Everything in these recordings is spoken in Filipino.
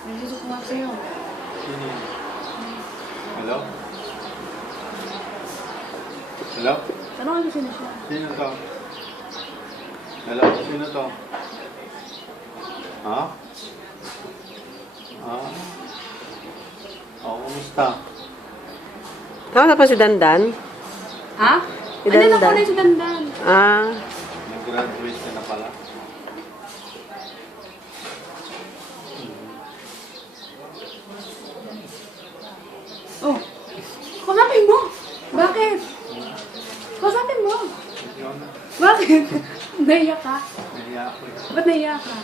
May susok nga sa'yo. Sino yun? Hello? Hello? Tanong ano sino siya? Sino to? Hello? Sino to? Ha? Ha? Oh, kumusta? Tama na pa si Dandan? Ha? Si Ano na Dandan. kulay si Dandan? Ah, Nag-graduate ka na pala. Oh. Kusapin mo! Bakit? Kusapin mo! Yun. Bakit? Naiya ka? Nahiya ako eh. Ba't naiya ka?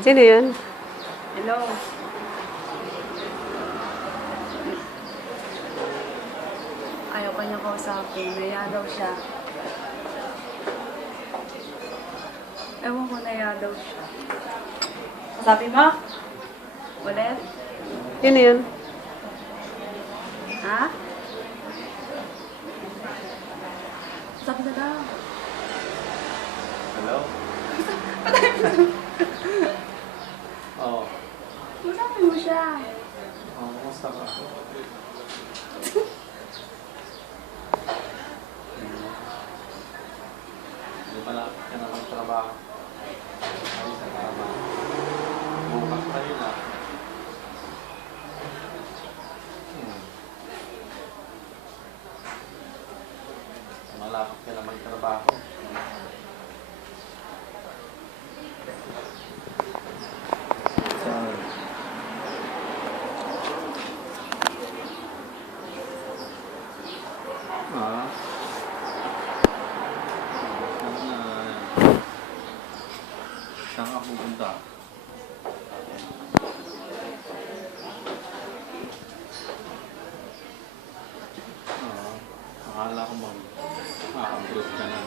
sino yun? Hello? Ayaw ka niya kausapin. Naiya daw siya. Ewan ko, naiya daw siya. Sabi mo? Ulit? Sino yun? Ha? Sabi na daw. Hello? Oh. Usapin mo siya. Oh, kumusta ka? Hindi pala ka na magtrabaho. Ay, sa trabaho. Bukas pa yun ah. Malapit ka na magtrabaho. Saan? Ah? Saan ka pupunta? Akala ko mag-abroad ka na.